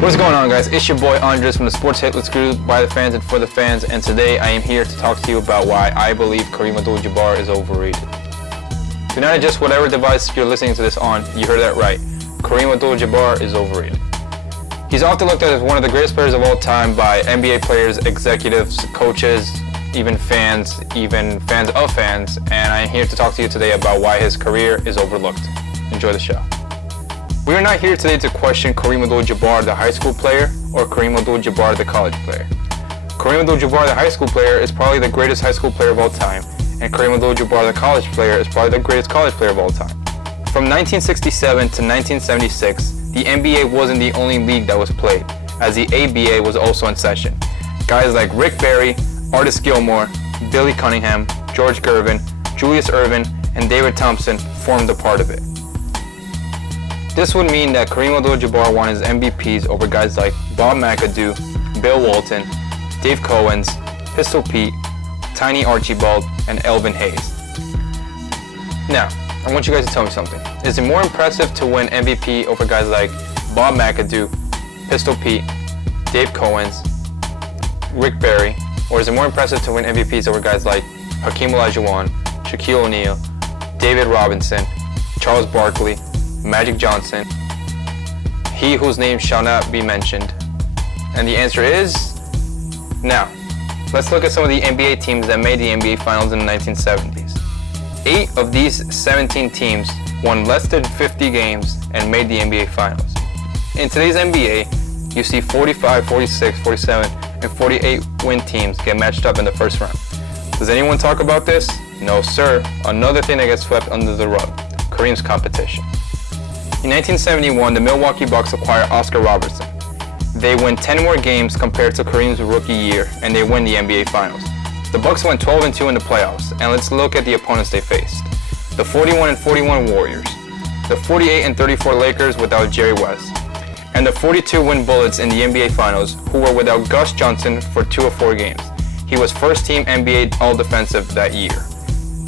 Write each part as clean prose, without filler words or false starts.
What's going on, guys? It's your boy Andres from the Sports Hitlist Crew, by the fans and for the fans, and today I am here to talk to you about why I believe Kareem Abdul-Jabbar is overrated. Do not adjust whatever device you're listening to this on. You heard that right. Kareem Abdul-Jabbar is overrated. He's often looked at as one of the greatest players of all time by NBA players, executives, coaches, even fans of fans, and I'm here to talk to you today about why his career is overlooked. Enjoy the show. We are not here today to question Kareem Abdul-Jabbar, the high school player, or Kareem Abdul-Jabbar, the college player. Kareem Abdul-Jabbar, the high school player, is probably the greatest high school player of all time, and Kareem Abdul-Jabbar, the college player, is probably the greatest college player of all time. From 1967 to 1976, the NBA wasn't the only league that was played, as the ABA was also in session. Guys like Rick Barry, Artis Gilmore, Billy Cunningham, George Gervin, Julius Erving, and David Thompson formed a part of it. This would mean that Kareem Abdul-Jabbar won his MVPs over guys like Bob McAdoo, Bill Walton, Dave Cowens, Pistol Pete, Tiny Archibald, and Elvin Hayes. Now, I want you guys to tell me something. Is it more impressive to win MVP over guys like Bob McAdoo, Pistol Pete, Dave Cowens, Rick Barry, or is it more impressive to win MVPs over guys like Hakeem Olajuwon, Shaquille O'Neal, David Robinson, Charles Barkley, Magic Johnson, he whose name shall not be mentioned? And the answer is now. Let's look at some of the NBA teams that made the NBA Finals in the 1970s. 8 of these 17 teams won less than 50 games and made the NBA Finals. In today's NBA, you see 45, 46, 47, and 48 win teams get matched up in the first round. Does anyone talk about this? No, sir. Another thing that gets swept under the rug: Kareem's competition. In 1971, the Milwaukee Bucks acquire Oscar Robertson. They win 10 more games compared to Kareem's rookie year, and they win the NBA Finals. The Bucks went 12-2 in the playoffs, and let's look at the opponents they faced. The 41-41 Warriors, the 48-34 Lakers without Jerry West, and the 42-win Bullets in the NBA Finals, who were without Gus Johnson for 2 of 4 games. He was first-team NBA All-Defensive that year.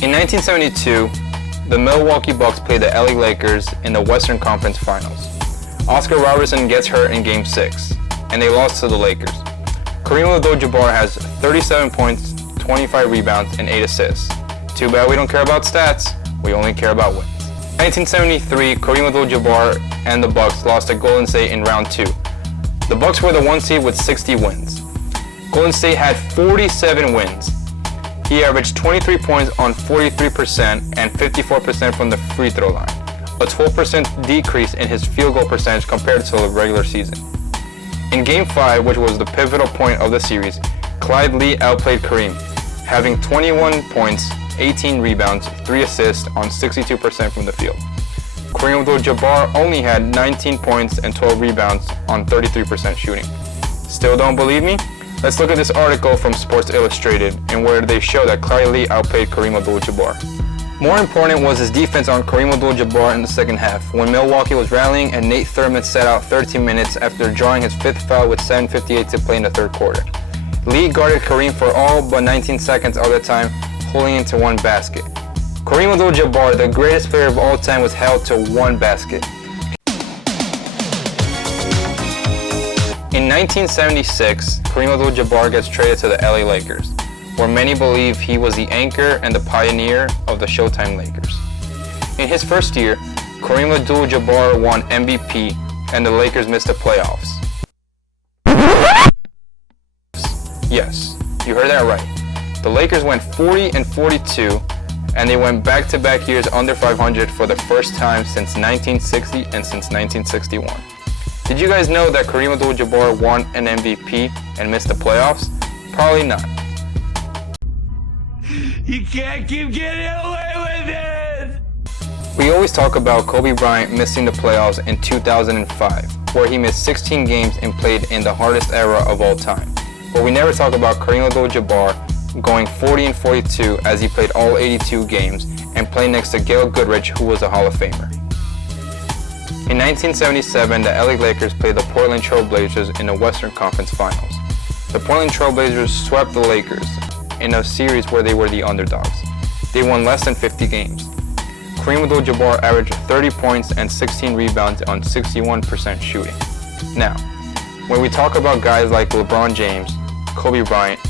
In 1972, the Milwaukee Bucks played the LA Lakers in the Western Conference Finals. Oscar Robertson gets hurt in Game 6, and they lost to the Lakers. Kareem Abdul-Jabbar has 37 points, 25 rebounds, and 8 assists. Too bad we don't care about stats, we only care about wins. 1973, Kareem Abdul-Jabbar and the Bucks lost to Golden State in round 2. The Bucks were the 1 seed with 60 wins. Golden State had 47 wins. He averaged 23 points on 43% and 54% from the free throw line, a 12% decrease in his field goal percentage compared to the regular season. In Game 5, which was the pivotal point of the series, Clyde Lee outplayed Kareem, having 21 points, 18 rebounds, 3 assists on 62% from the field. Kareem Abdul-Jabbar only had 19 points and 12 rebounds on 33% shooting. Still don't believe me? Let's look at this article from Sports Illustrated, and where they show that Clyde Lee outplayed Kareem Abdul-Jabbar. More important was his defense on Kareem Abdul-Jabbar in the second half, when Milwaukee was rallying and Nate Thurmond sat out 13 minutes after drawing his 5th foul with 7:58 to play in the third quarter. Lee guarded Kareem for all but 19 seconds of the time, holding into 1 basket. Kareem Abdul-Jabbar, the greatest player of all time, was held to 1 basket. In 1976, Kareem Abdul-Jabbar gets traded to the LA Lakers, where many believe he was the anchor and the pioneer of the Showtime Lakers. In his first year, Kareem Abdul-Jabbar won MVP, and the Lakers missed the playoffs. Yes, you heard that right. The Lakers went 40-42, and they went back-to-back years under 500 for the first time since 1960 and since 1961. Did you guys know that Kareem Abdul-Jabbar won an MVP and missed the playoffs? Probably not. You can't keep getting away with it! We always talk about Kobe Bryant missing the playoffs in 2005, where he missed 16 games and played in the hardest era of all time. But we never talk about Kareem Abdul-Jabbar going 40-42 as he played all 82 games and played next to Gail Goodrich, who was a Hall of Famer. In 1977, the LA Lakers played the Portland Trail Blazers in the Western Conference Finals. The Portland Trail Blazers swept the Lakers in a series where they were the underdogs. They won less than 50 games. Kareem Abdul-Jabbar averaged 30 points and 16 rebounds on 61% shooting. Now, When we talk about guys like LeBron James, Kobe Bryant,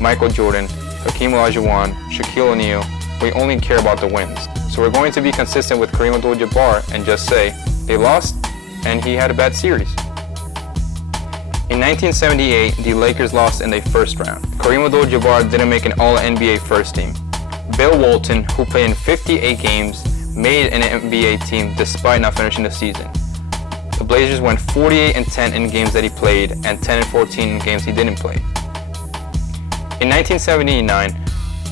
Michael Jordan, Hakeem Olajuwon, Shaquille O'Neal, we only care about the wins. So we're going to be consistent with Kareem Abdul-Jabbar and just say they lost and he had a bad series. In 1978, the Lakers lost in the first round. Kareem Abdul-Jabbar didn't make an All-NBA first team. Bill Walton, who played in 58 games, made an NBA team despite not finishing the season. The Blazers went 48-10 in games that he played and 10-14 in games he didn't play. In 1979,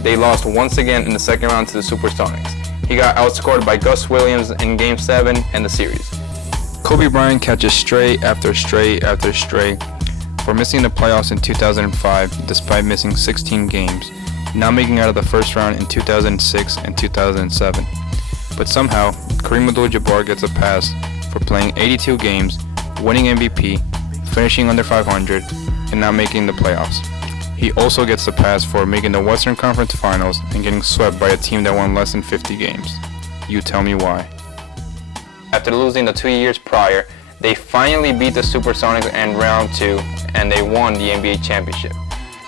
they lost once again in the second round to the Supersonics. He got outscored by Gus Williams in Game 7 and the series. Kobe Bryant catches stray after stray after stray for missing the playoffs in 2005 despite missing 16 games, not making out of the first round in 2006 and 2007. But somehow, Kareem Abdul-Jabbar gets a pass for playing 82 games, winning MVP, finishing under 500, and not making the playoffs. He also gets the pass for making the Western Conference Finals and getting swept by a team that won less than 50 games. You tell me why. After losing the 2 years prior, they finally beat the Supersonics in round 2 and they won the NBA championship.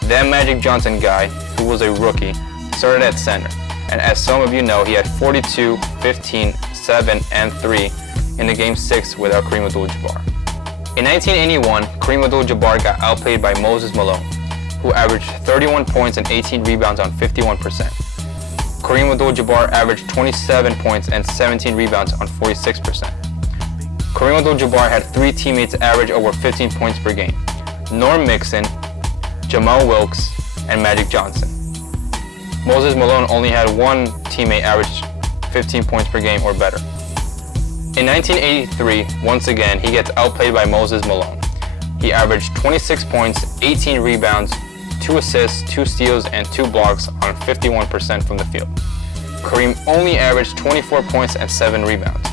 That Magic Johnson guy, who was a rookie, started at center, and as some of you know, he had 42, 15, 7, and 3 in the Game 6 without Kareem Abdul-Jabbar. In 1981, Kareem Abdul-Jabbar got outplayed by Moses Malone, who averaged 31 points and 18 rebounds on 51%. Kareem Abdul-Jabbar averaged 27 points and 17 rebounds on 46%. Kareem Abdul-Jabbar had 3 teammates average over 15 points per game: Norm Mixon, Jamal Wilkes, and Magic Johnson. Moses Malone only had 1 teammate average 15 points per game or better. In 1983, once again, he gets outplayed by Moses Malone. He averaged 26 points, 18 rebounds, 2 assists, 2 steals, and 2 blocks on 51% from the field. Kareem only averaged 24 points and 7 rebounds.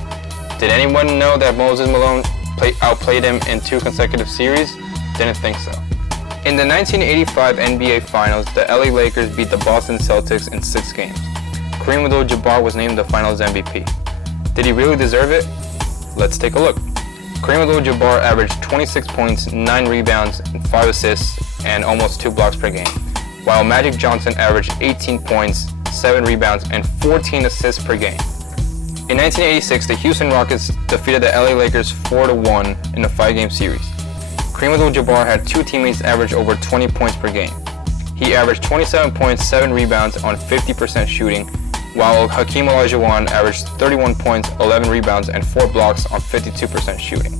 Did anyone know that Moses Malone outplayed him in 2 consecutive series? Didn't think so. In the 1985 NBA Finals, the LA Lakers beat the Boston Celtics in 6 games. Kareem Abdul-Jabbar was named the Finals MVP. Did he really deserve it? Let's take a look. Kareem Abdul-Jabbar averaged 26 points, 9 rebounds, 5 assists, and almost 2 blocks per game, while Magic Johnson averaged 18 points, 7 rebounds, and 14 assists per game. In 1986, the Houston Rockets defeated the LA Lakers 4-1 in a 5-game series. Kareem Abdul-Jabbar had 2 teammates average over 20 points per game. He averaged 27 points, 7 rebounds on 50% shooting, while Hakeem Olajuwon averaged 31 points, 11 rebounds, and 4 blocks on 52% shooting.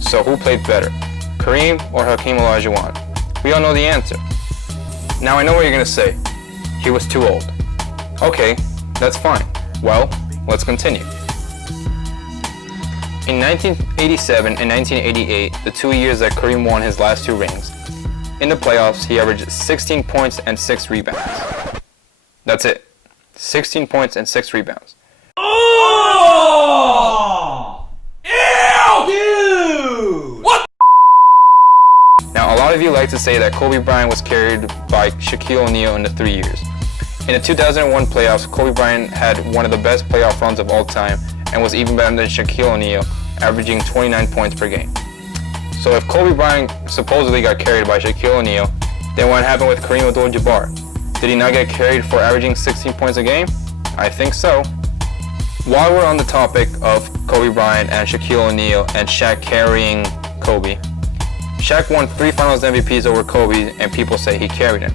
So who played better, Kareem or Hakeem Olajuwon? We all know the answer. Now I know what you're going to say. He was too old. Okay, that's fine. Well, let's continue. In 1987 and 1988, the 2 years that Kareem won his last 2 rings, in the playoffs he averaged 16 points and 6 rebounds. That's it. 16 points and 6 rebounds. Oh! Ew! Dude! What? Now, a lot of you like to say that Kobe Bryant was carried by Shaquille O'Neal in the 3 years. In the 2001 playoffs, Kobe Bryant had one of the best playoff runs of all time and was even better than Shaquille O'Neal, averaging 29 points per game. So if Kobe Bryant supposedly got carried by Shaquille O'Neal, then what happened with Kareem Abdul-Jabbar? Did he not get carried for averaging 16 points a game? I think so. While we're on the topic of Kobe Bryant and Shaquille O'Neal and Shaq carrying Kobe, Shaq won 3 Finals MVPs over Kobe and people say he carried him.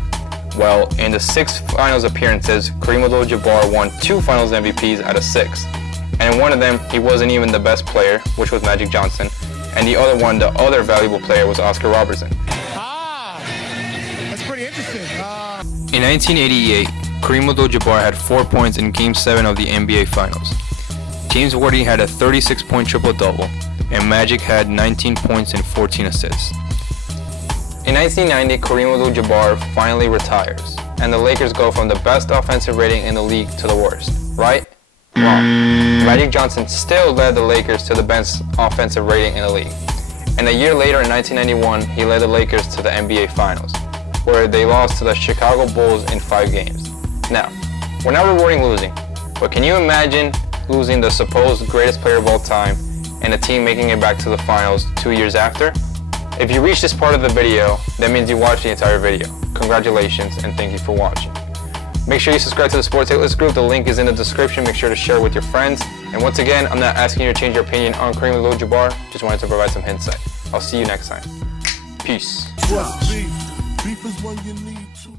Well, in the 6 Finals appearances, Kareem Abdul-Jabbar won 2 Finals MVPs out of 6. And in one of them, he wasn't even the best player, which was Magic Johnson, and the other one, the other valuable player, was Oscar Robertson. That's pretty interesting. In 1988, Kareem Abdul-Jabbar had 4 points in Game 7 of the NBA Finals. James Worthy had a 36-point triple-double, and Magic had 19 points and 14 assists. In 1990, Kareem Abdul-Jabbar finally retires, and the Lakers go from the best offensive rating in the league to the worst, right? Wrong. Magic Johnson still led the Lakers to the best offensive rating in the league. And a year later, in 1991, he led the Lakers to the NBA Finals, where they lost to the Chicago Bulls in 5 games. Now, we're not rewarding losing, but can you imagine losing the supposed greatest player of all time and a team making it back to the finals 2 years after? If you reach this part of the video, that means you watched the entire video. Congratulations and thank you for watching. Make sure you subscribe to the Sports Hit List group. The link is in the description. Make sure to share with your friends. And once again, I'm not asking you to change your opinion on Kareem Abdul-Jabbar. Just wanted to provide some insight. I'll see you next time. Peace. Beef is when you need to.